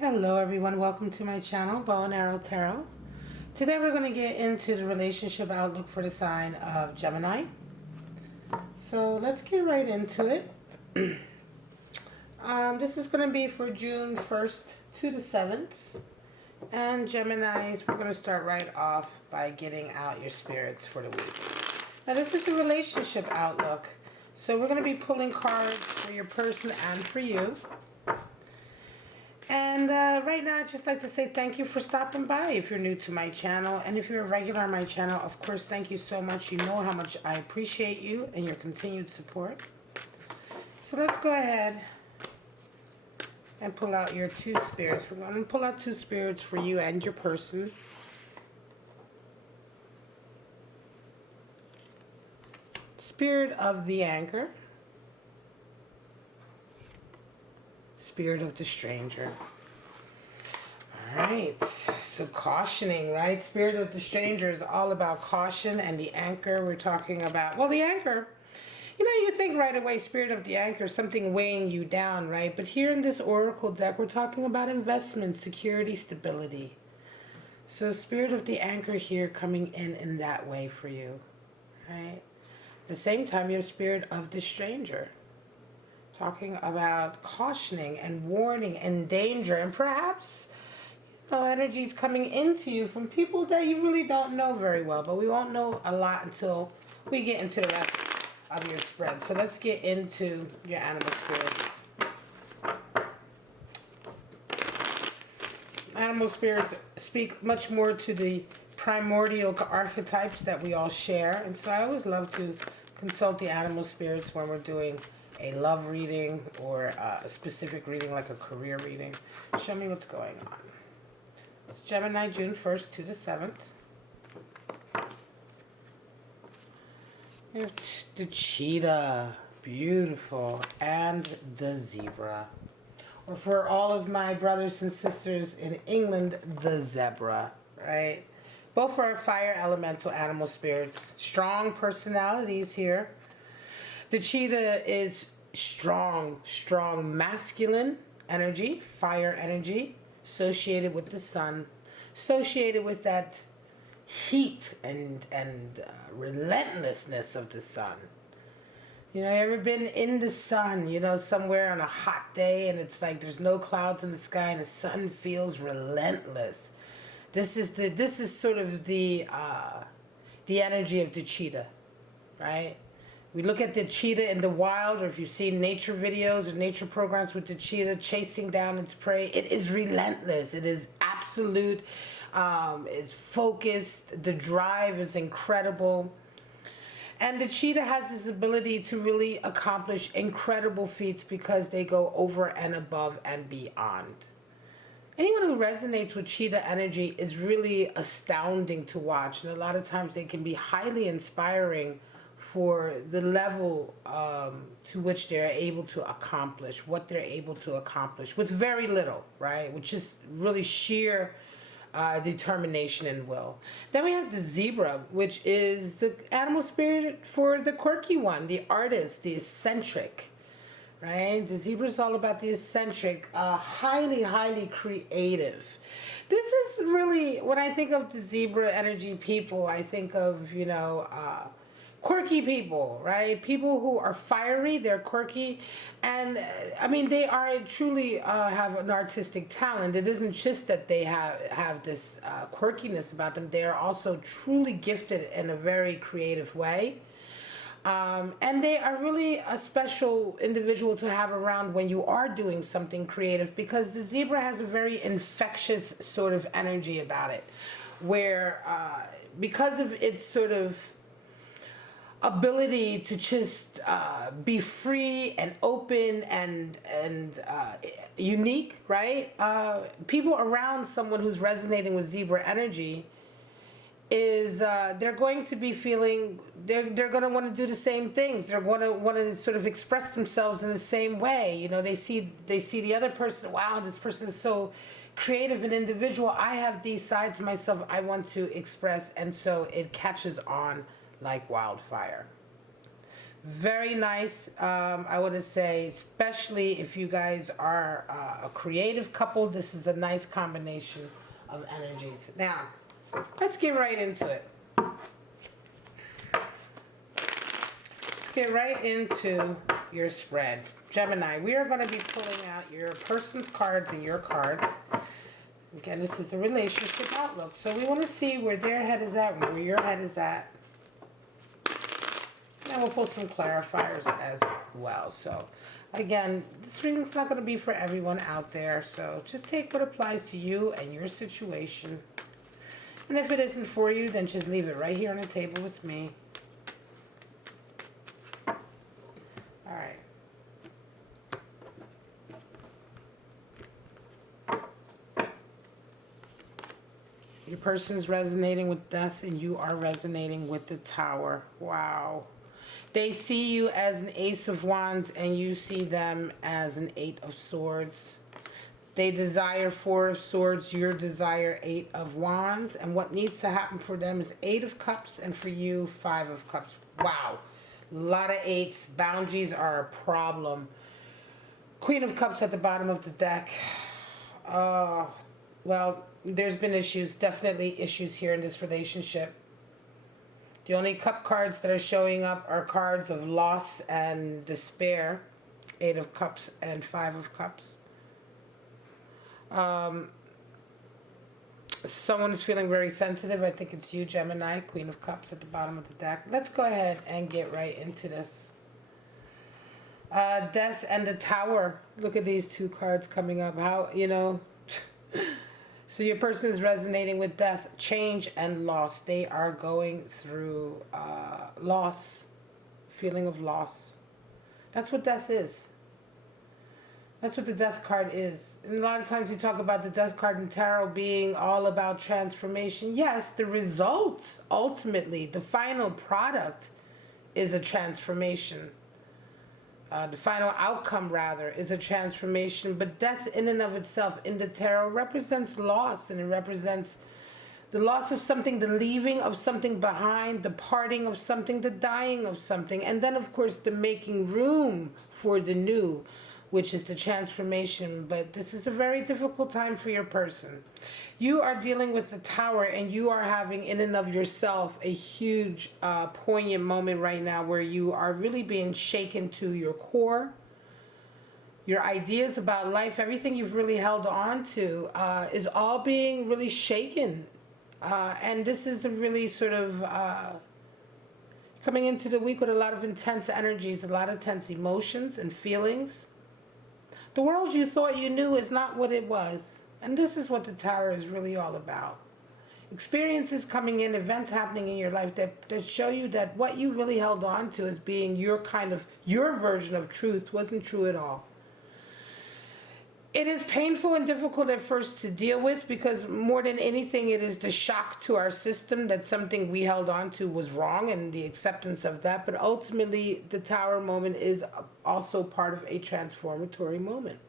Hello everyone, welcome to my channel, Bow and Arrow Tarot. Today we're going to get into the relationship outlook for the sign of Gemini. So let's get right into it. This is going to be for June 1st to the 7th. And Geminis, we're going to start right off by getting out your spirits for the week. Now this is a relationship outlook. So we're going to be pulling cards for your person and for you. And right now, I'd just like to say thank you for stopping by if you're new to my channel. And if you're a regular on my channel, of course, thank you so much. You know how much I appreciate you and your continued support. So let's go ahead and pull out your two spirits. We're going to pull out two spirits for you and your person. Spirit of the Anchor. Spirit of the Stranger. Alright, so cautioning, right? Spirit of the Stranger is all about caution, and the Anchor we're talking about, well, the Anchor, you think right away, Spirit of the Anchor, something weighing you down, right? But here in this Oracle deck, we're talking about investment, security, stability. So Spirit of the Anchor here coming in that way for you, right? At the same time, you have Spirit of the Stranger. Talking about cautioning and warning and danger, and perhaps energies coming into you from people that you really don't know very well, but we won't know a lot until we get into the rest of your spread. So let's get into your animal spirits. Animal spirits speak much more to the primordial archetypes that we all share, and so I always love to consult the animal spirits when we're doing a love reading or a specific reading like a career reading. Show me what's going on. It's Gemini, June 1st to the 7th. The cheetah, beautiful, and the zebra. Or for all of my brothers and sisters in England, the zebra, right? Both are fire elemental animal spirits. Strong personalities here. The cheetah is strong masculine energy, fire energy, associated with the sun, associated with that heat and relentlessness of the sun. You ever been in the sun, somewhere on a hot day and it's like there's no clouds in the sky and the sun feels relentless. This is sort of the energy of the cheetah, right? We look at the cheetah in the wild, or if you've seen nature videos or nature programs with the cheetah chasing down its prey, it is relentless. It is absolute. It's focused. The drive is incredible. And the cheetah has this ability to really accomplish incredible feats because they go over and above and beyond. Anyone who resonates with cheetah energy is really astounding to watch. And a lot of times they can be highly inspiring for the level to which they're able to accomplish, what they're able to accomplish with very little, right? Which is really sheer determination and will. Then we have the zebra, which is the animal spirit for the quirky one, the artist, the eccentric, right? The zebra is all about the eccentric, highly creative. This is really, when I think of the zebra energy people, I think of, quirky people, right? People who are fiery, they're quirky, and they are truly have an artistic talent. It isn't just that they have this quirkiness about them. They are also truly gifted in a very creative way. And they are really a special individual to have around when you are doing something creative, because the zebra has a very infectious sort of energy about it, where because of its sort of ability to just be free and open and unique, right? People around someone who's resonating with zebra energy is they're going to be feeling they're going to want to do the same things. They're going to want to sort of express themselves in the same way. They see the other person. Wow, this person is so creative and individual. I have these sides of myself I want to express, and so it catches on like wildfire. Very nice. I want to say, especially if you guys are a creative couple, this is a nice combination of energies. Now, let's get right into it. Get right into your spread. Gemini, we are going to be pulling out your person's cards and your cards. Again, this is a relationship outlook. So we want to see where their head is at and where your head is at. And we'll pull some clarifiers as well. So again, this reading's not going to be for everyone out there. So just take what applies to you and your situation. And if it isn't for you, then just leave it right here on the table with me. All right. Your person is resonating with death and you are resonating with the Tower. Wow. They see you as an Ace of Wands and you see them as an Eight of Swords. They desire Four of Swords, you desire Eight of Wands. And what needs to happen for them is Eight of Cups, and for you, Five of Cups. Wow. A lot of eights. Boundaries are a problem. Queen of Cups at the bottom of the deck. Well, there's been issues, definitely issues here in this relationship. The only cup cards that are showing up are cards of loss and despair. Eight of Cups and Five of Cups. Someone is feeling very sensitive. I think it's you, Gemini. Queen of Cups at the bottom of the deck. Let's go ahead and get right into this. Death and the Tower. Look at these two cards coming up. How, you know... So your person is resonating with death, change, and loss. They are going through loss, feeling of loss. That's what death is. That's what the death card is. And a lot of times we talk about the death card in tarot being all about transformation. Yes, the result, ultimately, the final product is a transformation. The final outcome, rather, is a transformation. But death in and of itself in the tarot represents loss. And it represents the loss of something, the leaving of something behind, the parting of something, the dying of something. And then, of course, the making room for the new, which is the transformation. But this is a very difficult time for your person. You are dealing with the Tower, and you are having in and of yourself a huge, poignant moment right now where you are really being shaken to your core. Your ideas about life, everything you've really held on to is all being really shaken. And this is a really sort of coming into the week with a lot of intense energies, a lot of tense emotions and feelings. The world you thought you knew is not what it was. And this is what the Tower is really all about. Experiences coming in, events happening in your life that show you that what you really held on to as being your version of truth wasn't true at all. It is painful and difficult at first to deal with because more than anything it is the shock to our system that something we held on to was wrong and the acceptance of that. But ultimately the Tower moment is also part of a transformatory moment.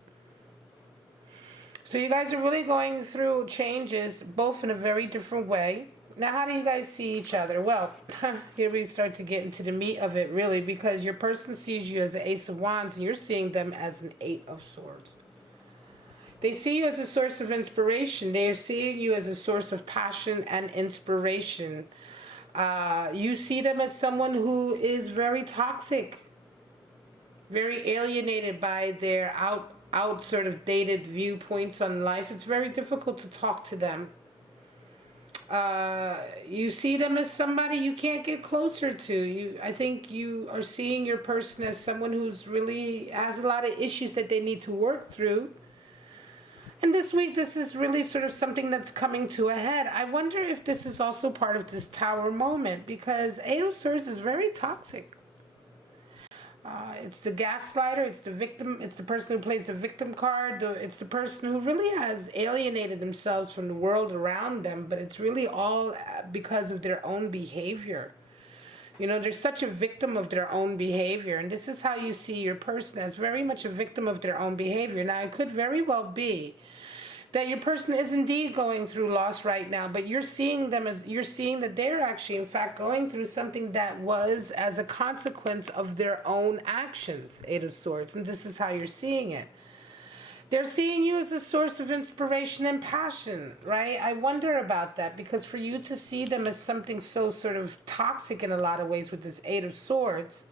So you guys are really going through changes, both in a very different way. Now, how do you guys see each other? Well, here we start to get into the meat of it, really, because your person sees you as an Ace of Wands, and you're seeing them as an Eight of Swords. They see you as a source of inspiration. They are seeing you as a source of passion and inspiration. You see them as someone who is very toxic, very alienated by their out sort of dated viewpoints on life. It's very difficult to talk to them. You see them as somebody you can't get closer to. I think you are seeing your person as someone who's really has a lot of issues that they need to work through. And this week, this is really sort of something that's coming to a head. I wonder if this is also part of this Tower moment, because Eight of Swords is very toxic. It's the gaslighter, it's the victim, it's the person who plays the victim card, it's the person who really has alienated themselves from the world around them, but it's really all because of their own behavior. You know, they're such a victim of their own behavior, and this is how you see your person, as very much a victim of their own behavior. Now, it could very well be that your person is indeed going through loss right now, but you're seeing them as, you're seeing that they're actually in fact going through something that was as a consequence of their own actions, Eight of Swords, and this is how you're seeing it. They're seeing you as a source of inspiration and passion, right? I wonder about that, because for you to see them as something so sort of toxic in a lot of ways with this Eight of Swords,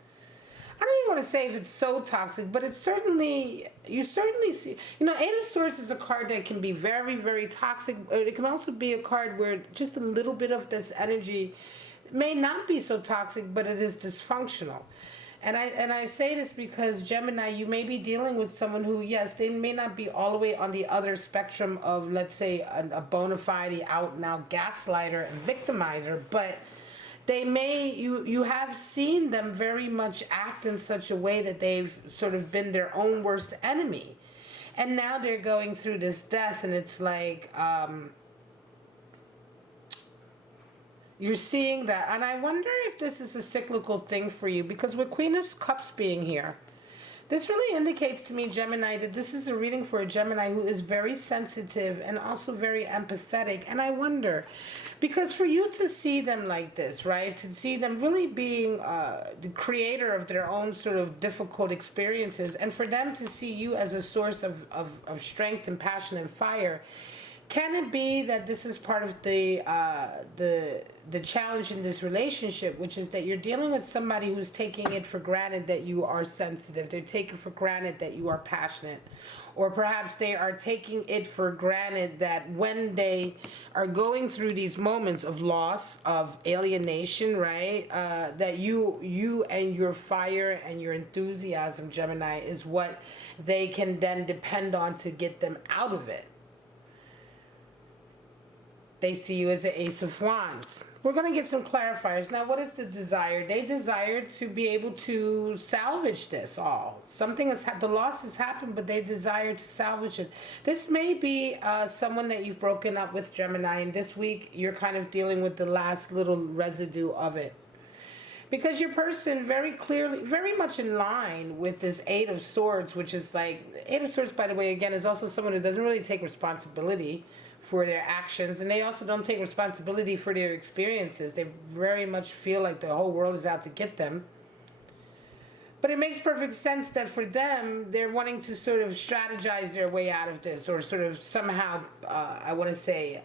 I don't even want to say if it's so toxic, but it's certainly, you certainly see, Eight of Swords is a card that can be very, very toxic. It can also be a card where just a little bit of this energy may not be so toxic, but it is dysfunctional. And I say this because, Gemini, you may be dealing with someone who, yes, they may not be all the way on the other spectrum of, let's say, a bona fide out and out gaslighter and victimizer, but they may, you have seen them very much act in such a way that they've sort of been their own worst enemy. And now they're going through this death, and it's like, you're seeing that. And I wonder if this is a cyclical thing for you, because with Queen of Cups being here, this really indicates to me, Gemini, that this is a reading for a Gemini who is very sensitive and also very empathetic. And I wonder, because for you to see them like this, right, to see them really being the creator of their own sort of difficult experiences, and for them to see you as a source of strength and passion and fire, can it be that this is part of the challenge in this relationship, which is that you're dealing with somebody who's taking it for granted that you are sensitive. They're taking for granted that you are passionate. Or perhaps they are taking it for granted that when they are going through these moments of loss, of alienation, right, that you and your fire and your enthusiasm, Gemini, is what they can then depend on to get them out of it. They see you as an Ace of Wands. We're going to get some clarifiers. Now, what is the desire? They desire to be able to salvage this all. Something has the loss has happened, but they desire to salvage it. This may be someone that you've broken up with, Gemini, and this week you're kind of dealing with the last little residue of it. Because your person very clearly, very much in line with this Eight of Swords, which is like, Eight of Swords, by the way, again, is also someone who doesn't really take responsibility for their actions, and they also don't take responsibility for their experiences. They very much feel like the whole world is out to get them. But it makes perfect sense that for them, they're wanting to sort of strategize their way out of this, or sort of somehow, I want to say,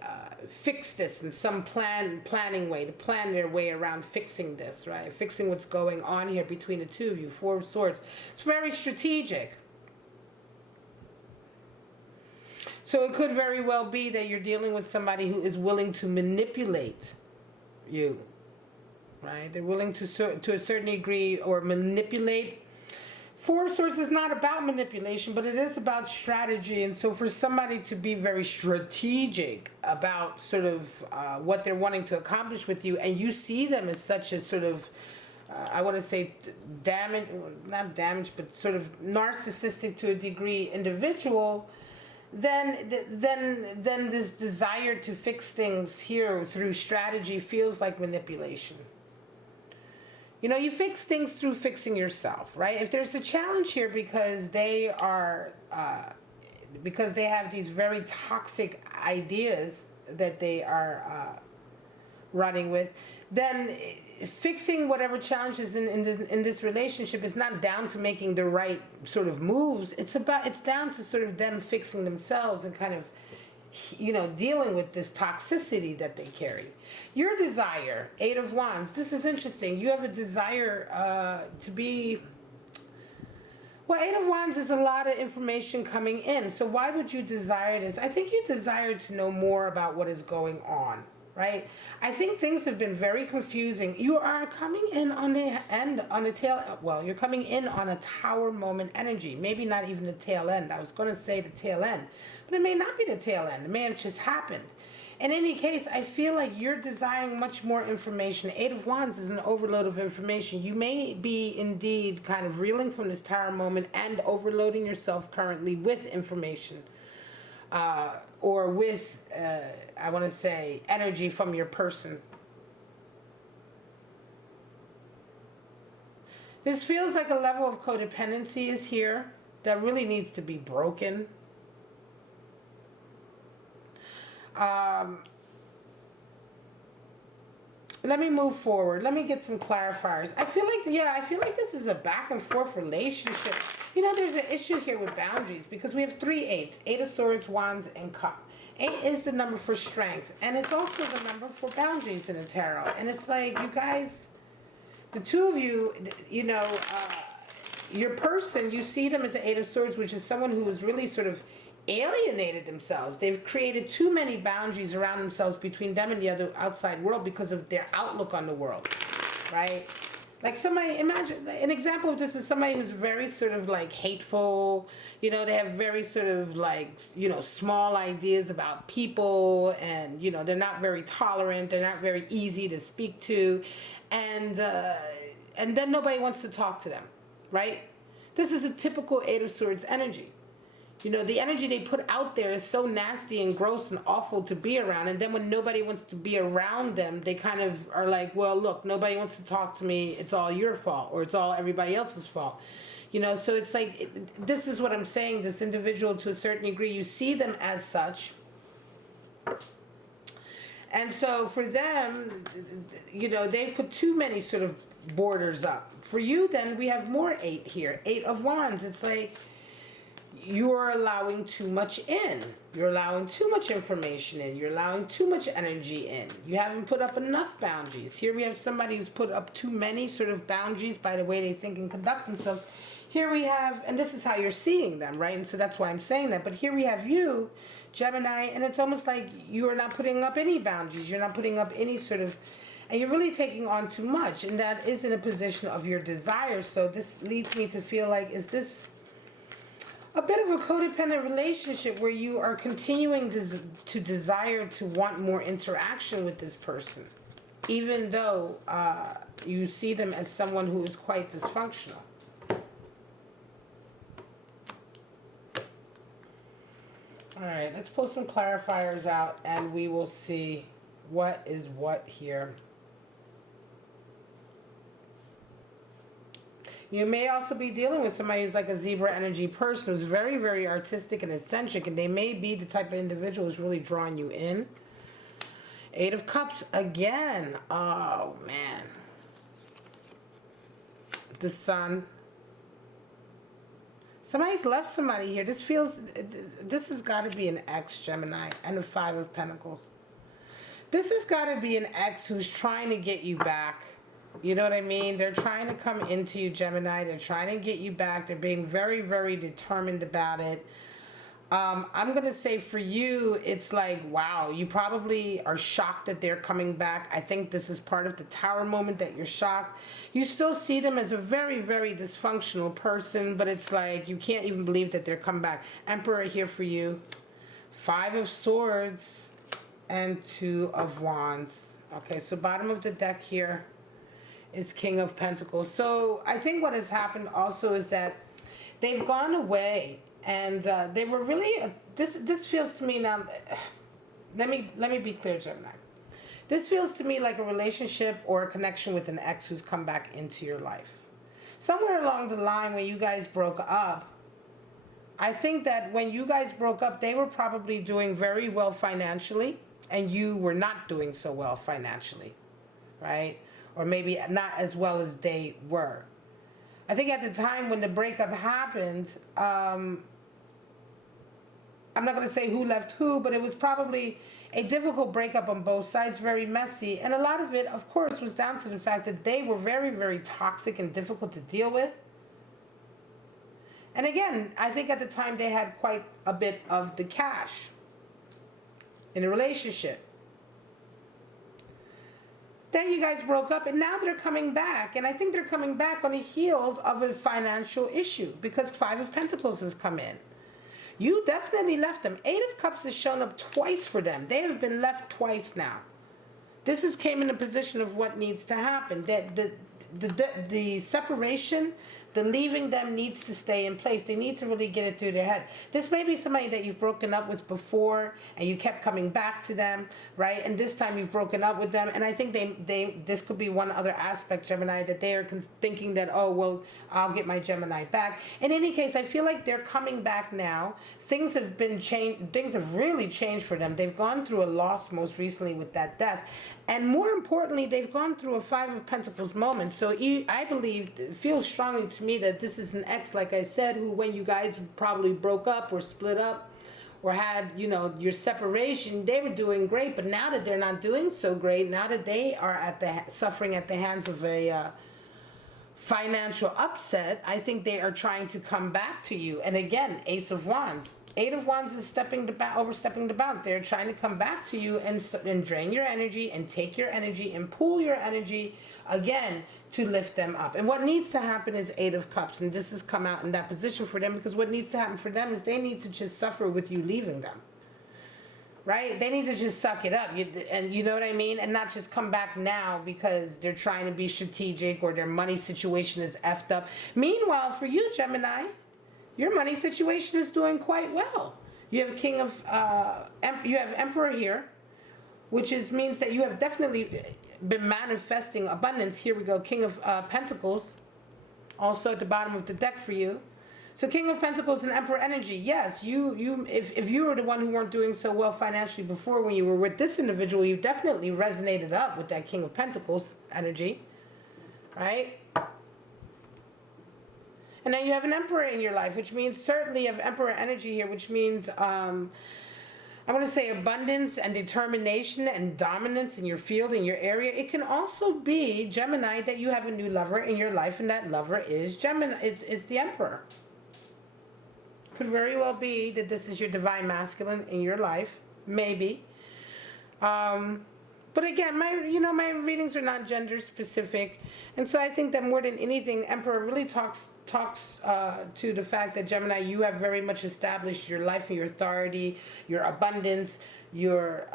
fix this in some planning way, to plan their way around fixing this, right? Fixing what's going on here between the two of you, Four of Swords. It's very strategic. So it could very well be that you're dealing with somebody who is willing to manipulate you, right? They're willing to a certain degree, or manipulate. Four of Swords is not about manipulation, but it is about strategy. And so for somebody to be very strategic about sort of what they're wanting to accomplish with you, and you see them as such a sort of, I want to say not damaged, but sort of narcissistic to a degree individual, then this desire to fix things here through strategy feels like manipulation. You fix things through fixing yourself, right? If there's a challenge here because they are, because they have these very toxic ideas that they are running with, then fixing whatever challenges in this relationship is not down to making the right sort of moves. It's down to sort of them fixing themselves and kind of, dealing with this toxicity that they carry. Your desire, Eight of Wands. This is interesting. You have a desire to be. Well, Eight of Wands is a lot of information coming in. So why would you desire this? I think you desire to know more about what is going on. Right? I think things have been very confusing. You are coming in on the end, on the tail, well, you're coming in on a Tower moment energy. Maybe not even the tail end. I was going to say the tail end, but it may not be the tail end. It may have just happened. In any case, I feel like you're desiring much more information. Eight of Wands is an overload of information. You may be indeed kind of reeling from this Tower moment and overloading yourself currently with information. Or with, I want to say, energy from your person. This feels like a level of codependency is here that really needs to be broken. Um, Let me move forward. Let me get some clarifiers. I feel like, yeah, I feel like this is a back and forth relationship. You know, there's an issue here with boundaries because we have 3 8s: 8 of Swords, Wands, and Cup. 8 is the number for strength, and it's also the number for boundaries in the tarot. And it's like, you guys, the two of you, you know, your person, you see them as an 8 of Swords, which is someone who is really sort of alienated themselves. They've created too many boundaries around themselves between them and the other outside world because of their outlook on the world, right? Like somebody, imagine an example of this is somebody who's very sort of like hateful. You know, they have very sort of like, you know, small ideas about people, and you know, they're not very tolerant. They're not very easy to speak to, and then nobody wants to talk to them, right? This is a typical 8 of Swords energy. You know, the energy they put out there is so nasty and gross and awful to be around. And then when nobody wants to be around them, they kind of are like, well, look, nobody wants to talk to me. It's all your fault, or it's all everybody else's fault. You know, so it's like, this is what I'm saying. This individual, to a certain degree, you see them as such. And so for them, you know, they've put too many sort of borders up. For you, then, we have more 8 here. 8 of Wands. It's like, you're allowing too much in. You're allowing too much information in. You're allowing too much energy in. You haven't put up enough boundaries. Here we have somebody who's put up too many sort of boundaries by the way they think and conduct themselves. Here we have, and this is how you're seeing them, right? And so that's why I'm saying that. But here we have you, Gemini, and it's almost like you are not putting up any boundaries. You're not putting up any sort of, and you're really taking on too much. And that is in a position of your desire. So this leads me to feel like, is this a bit of a codependent relationship where you are continuing to desire to want more interaction with this person, even though you see them as someone who is quite dysfunctional? All right, let's pull some clarifiers out and we will see what is what here. You may also be dealing with somebody who's like a zebra energy person who's very, very artistic and eccentric, and they may be the type of individual who's really drawing you in. 8 of Cups again. Oh, man. The Sun. Somebody's left somebody here. This feels, this has got to be an ex, Gemini, and the 5 of Pentacles. This has got to be an ex who's trying to get you back. You know what I mean? They're trying to come into you, Gemini. They're trying to get you back. They're being very, very determined about it. I'm going to say for you, it's like, wow, you probably are shocked that they're coming back. I think this is part of the Tower moment, that you're shocked. You still see them as a very, very dysfunctional person, but it's like you can't even believe that they're coming back. Emperor here for you. 5 of Swords and 2 of Wands. Okay, so bottom of the deck here is King of Pentacles. So I think what has happened also is that they've gone away, and they were really this feels to me now, let me be clear, Gemini. This feels to me like a relationship or a connection with an ex who's come back into your life. Somewhere along the line when you guys broke up, I think that when you guys broke up, they were probably doing very well financially and you were not doing so well financially, right? Or maybe not as well as they were. I think at the time when the breakup happened, I'm not going to say who left who, but it was probably a difficult breakup on both sides, very messy. And a lot of it, of course, was down to the fact that they were very, very toxic and difficult to deal with. And again, I think at the time they had quite a bit of the cash in the relationship. Then you guys broke up, and now they're coming back. And I think they're coming back on the heels of a financial issue because 5 of Pentacles has come in. You definitely left them. 8 of Cups has shown up twice for them. They have been left twice now. This has came in a position of what needs to happen. The separation, the leaving them needs to stay in place. They need to really get it through their head. This may be somebody that you've broken up with before and you kept coming back to them, right? And this time you've broken up with them. And I think this could be one other aspect, Gemini, that they are thinking that, oh, well, I'll get my Gemini back. In any case, I feel like they're coming back now things have been changed. Things have really changed for them. They've gone through a loss most recently with that death, and more importantly, they've gone through a Five of Pentacles moment. So I believe, it feels strongly to me that this is an ex, like I said, who, when you guys probably broke up or split up or had, you know, your separation, they were doing great. But now that they're not doing so great, now that they are suffering at the hands of a financial upset, I think they are trying to come back to you. And again, Ace of Wands. Eight of Wands is overstepping the bounds. They're trying to come back to you and drain your energy and take your energy and pull your energy again to lift them up. And what needs to happen is Eight of Cups. And this has come out in that position for them, because what needs to happen for them is they need to just suffer with you leaving them. Right? They need to just suck it up. And you know what I mean? And not just come back now because they're trying to be strategic or their money situation is effed up. Meanwhile, for you, Gemini, your money situation is doing quite well. You have you have Emperor here, which means that you have definitely been manifesting abundance. Here we go, King of Pentacles, also at the bottom of the deck for you. So King of Pentacles and Emperor energy. Yes, if you were the one who weren't doing so well financially before when you were with this individual, you definitely resonated up with that King of Pentacles energy, right? And then you have an Emperor in your life, which means certainly you have Emperor energy here, which means I want to say abundance and determination and dominance in your field, in your area. It can also be, Gemini, that you have a new lover in your life, and that lover is Gemini. It's the Emperor. Could very well be that this is your divine masculine in your life, maybe. But again, my readings are not gender specific, and so I think that more than anything, Emperor really talks to the fact that, Gemini, you have very much established your life and your authority, your abundance, your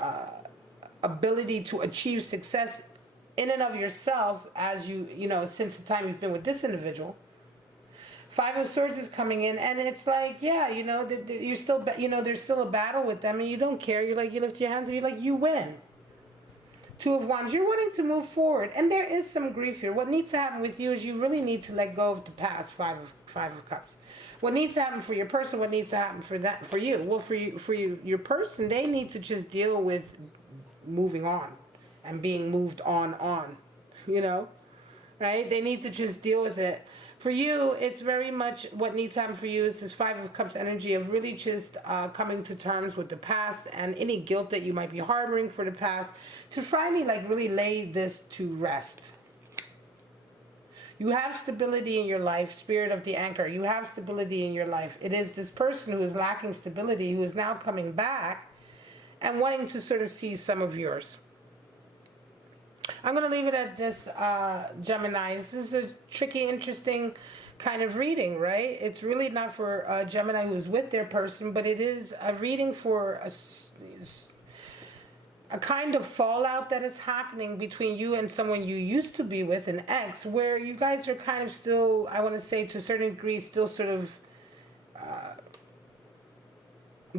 ability to achieve success in and of yourself, as since the time you've been with this individual. Five of Swords is coming in, and it's like, yeah, you're still, there's still a battle with them, and you don't care. You're like, you lift your hands and you're like, you win. Two of Wands, you're wanting to move forward, and there is some grief here. What needs to happen with you is you really need to let go of the past. Five of Cups. What needs to happen for your person? What needs to happen for you? Well, for your person, they need to just deal with moving on and being moved on. Right? They need to just deal with it. For you, it's very much what needs to happen for you is this Five of Cups energy of really just coming to terms with the past and any guilt that you might be harboring for the past, to finally really lay this to rest. You have stability in your life, Spirit of the Anchor. You have stability in your life. It is this person who is lacking stability who is now coming back and wanting to sort of seize some of yours. I'm going to leave it at this, Gemini. This is a tricky, interesting kind of reading, right? It's really not for a Gemini who's with their person, but it is a reading for a kind of fallout that is happening between you and someone you used to be with, an ex, where you guys are kind of still, I want to say to a certain degree, still sort of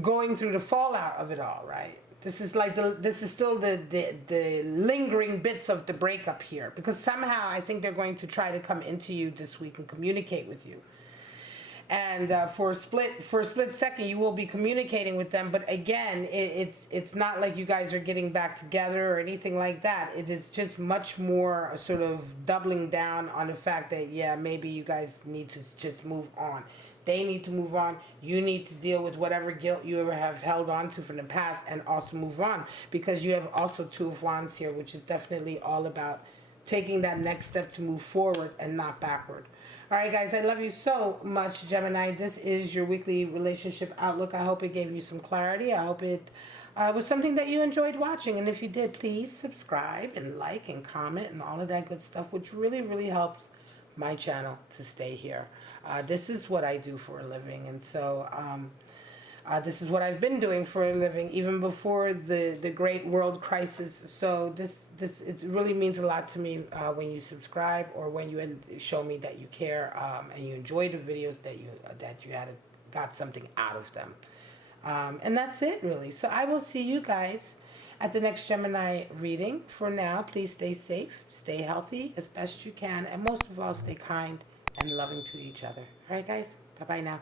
going through the fallout of it all, right? This is still the lingering bits of the breakup here, because somehow I think they're going to try to come into you this week and communicate with you. And for a split second, you will be communicating with them. But again, it's not like you guys are getting back together or anything like that. It is just much more a sort of doubling down on the fact that, yeah, maybe you guys need to just move on. They need to move on. You need to deal with whatever guilt you ever have held on to from the past and also move on. Because you have also Two of Wands here, which is definitely all about taking that next step to move forward and not backward. All right, guys, I love you so much, Gemini. This is your weekly relationship outlook. I hope it gave you some clarity. I hope it was something that you enjoyed watching. And if you did, please subscribe and like and comment and all of that good stuff, which really, really helps my channel to stay here. This is what I do for a living. And so this is what I've been doing for a living, even before the great world crisis. So it really means a lot to me when you subscribe or when you show me that you care and you enjoy the videos that you got something out of them. And that's it, really. So I will see you guys at the next Gemini reading. For now, please stay safe, stay healthy as best you can, and most of all, stay kind and loving to each other. All right, guys? Bye-bye now.